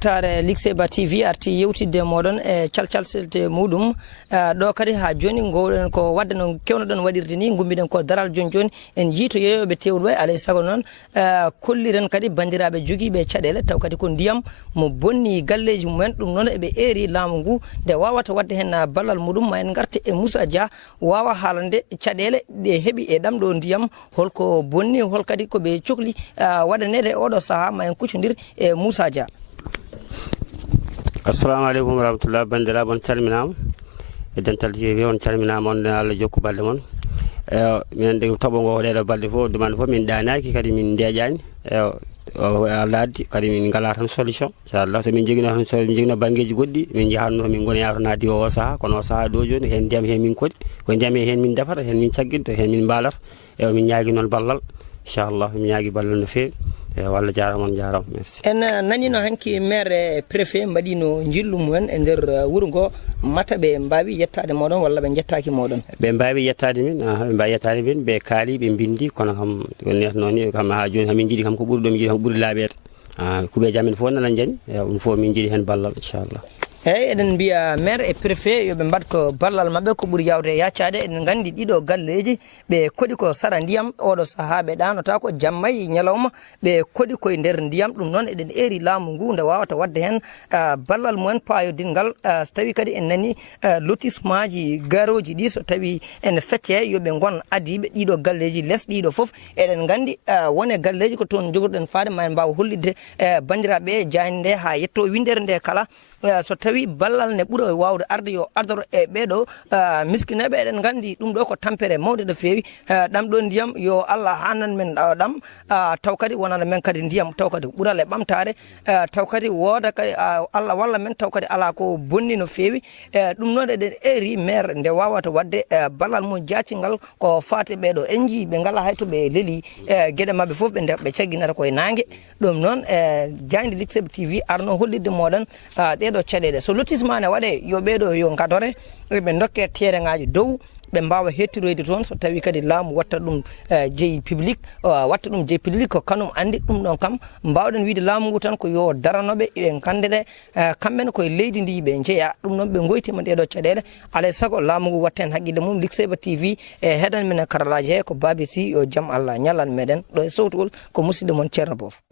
yettare Lexeiba TV arti yewtidde moɗon e calcalselte muɗum ɗo kadi ha joni gowɗen ko wadde no kewnoɗon waɗirde ni gummiɗen ko daral joni en jiito yeyoɓe tewɗo way alay saago noon kolliren kadi bandiraɓe joguiɓe caɗele taw kadi ko ndiyam mo bonni galleji mumen ɗum noon eɓe eeri laamu ngu nde wawata wadde hen ballal muɗum ma en garte e Moussa Dia wawa haalande caɗele ɗe heeɓi e ɗam ɗo ndiyam holko bonni hol kadi koɓe cohli waɗanede oɗo saaha ma en kuccodir e Moussa Dia. Assalamu alaikum warahmatullahi bandiraɓe on calminama e dental TV on calminama on Allah jokku balɗe moon minen de toɓo ngo ɗeɗo balɗe fof demande fof min ɗanaki kadi min deeƴani Allah addi kadi min ngala tan solution inchallah so min joguino banggueji goɗɗi min jahanno min gona to naddi o saaha kono o saaha ɗo joni hen ndiyam hen min koɗi ko ndiyam hen min defata hen min cagguinto hen min mbalata min ñaagui noon ballal inchallah min ñaagui ballal no fewi walla jarama on jarama merci. En nanino hanki maire préfet mbaɗino jillu mumen e nder wuuro ngo mata ɓe mbawi yettade moɗon walla ɓe jettaki moɗon? Ɓe mbawi yettade min ɓe mbawi yettade min ɓe kaali ɓe bindi kono kam ko netno ni kam ha joni hamin jiiɗi kam ko ɓuuri ɗo min jiiɗi kam ɓuuri laaɓede kuuɓe jamin fof nana jañi ɗum fof min jiiɗi hen ballal inchallah. Eyyi eɗen mbiya maire e préfet yoɓe mbat ko ballal mabɓe ko ɓuuri yawde yaccade eɗen gandi ɗiɗo galleji ɓe koɗi ko saɗa ndiyam oɗo saaha ɓe ɗanota ko jammayi ñalawma ɓe koɗi koye nder ndiyam ɗum noon eɗen eeri laamu ngu nde wawata wadde hen ballal mumen payodingal so tawi kadi en nani lotissement ji garoji ɗi so tawi ene fecce yoɓe gon adiɓe ɗiɗo galleji less ɗiɗo foof eɗen gandi wone galleji ko toon jogorɗen faade ma en mbawa hollidde bandiraɓe jani nde ha yetto windere nde kala so tawi ballal ne ɓuura wawde arde yo ardoro e ɓeɗo miskineɓe eɗen gandi ɗum ɗo ko tampere mawde no fewi ɗam ɗo ndiyam yo Allah hanan men ɗam taw kadi wonana men kadi ndiyam taw kadi ɓuural e ɓamtare taw kadi wooda kadi Allah walla men taw kadi ala ko bonni no fewi ɗum noon eɗen eeri maire nde wawata wadde ballal mum jaccingal ko fate ɓeɗo en jii ɓe ngala hay to ɓe leeli gueɗe mabɓe foof ɓe ɓe cagguinata koye nangue ɗum noon jayde Lexeiba TV arno hollidde moɗon ɗeɗo caɗele so lotissement ne waɗe yo ɓeɗo yo gadore ɓe dokke tereŋaji dow ɓe mbawa hettiroyde toon so tawi kadi laamu watta ɗum jeeyi public watta ɗum jeeyi public ko kanum andi ɗum ɗon kam mbawɗen wiide laamu ngu tan ko yo daranoɓe ɓe gandede kamɓene koye leydi ndi ɓe jeeya ɗum noon ɓe goytima ɗeɗo caɗele alay saago laamu ngu watta hen haqqille mum Lexeiba TV e heɗan minen karalaji he ko Baby Sy yo jaam Allah ñallan meɗen ɗo e sowtogol ko musidɗo moon Ceerno Bof.